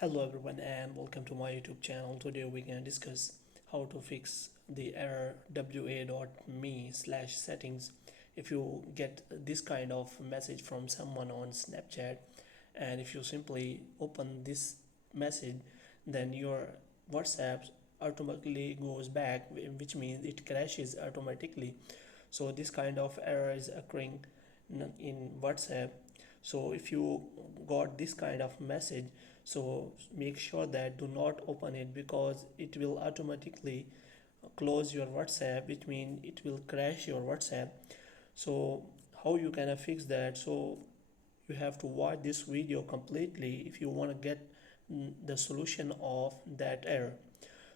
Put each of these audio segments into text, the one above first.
Hello everyone and welcome to my YouTube channel. Today we can discuss how to fix the error wa.me/settings if you get this kind of message from someone on Snapchat, and if you simply open this message, then your WhatsApp automatically goes back, which means it crashes automatically. So this kind of error is occurring in WhatsApp. So if you got this kind of message, so make sure that do not open it, because it will automatically close your WhatsApp, which means it will crash your WhatsApp. So how you can fix that? So you have to watch this video completely if you want to get the solution of that error.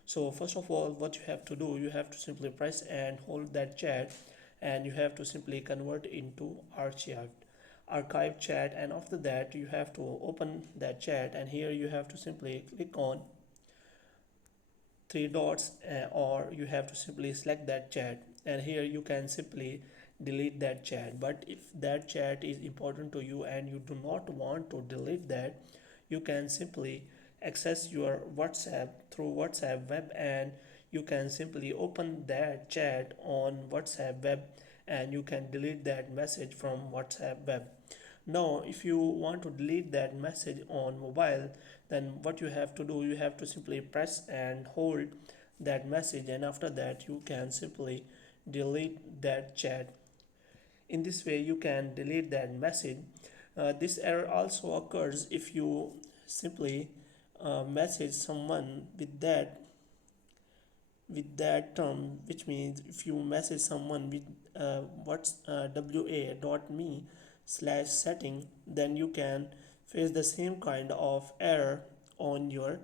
So first of all, what you have to do, you have to simply press and hold that chat, and you have to simply convert into archive chat, and after that you have to open that chat, and here you have to simply click on three dots, or you have to simply select that chat, and here you can simply delete that chat. But if that chat is important to you and you do not want to delete that, you can simply access your WhatsApp through WhatsApp web, and you can simply open that chat on WhatsApp web, and you can delete that message from WhatsApp web. Now if you want to delete that message on mobile, then what you have to do, you have to simply press and hold that message, and after that you can simply delete that chat. In this way you can delete that message. This error also occurs if you simply message someone with that term, which means if you message someone with what's wa.me/setting, then you can face the same kind of error on your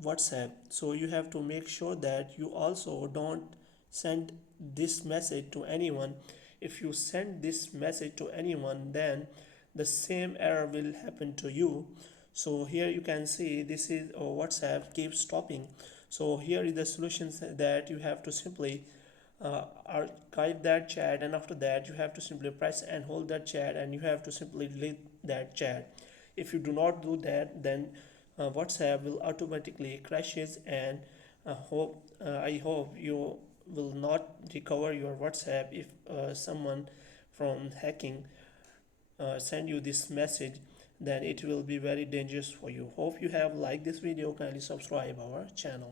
WhatsApp. So you have to make sure that you also don't send this message to anyone. If you send this message to anyone, then the same error will happen to you. So here you can see this is WhatsApp keeps stopping. So here is the solution, that you have to simply archive that chat, and after that you have to simply press and hold that chat, and you have to simply delete that chat. If you do not do that, then WhatsApp will automatically crashes, and I hope you will not recover your WhatsApp if someone from hacking send you this message. Then it will be very dangerous for you. Hope you have liked this video. Kindly subscribe our channel.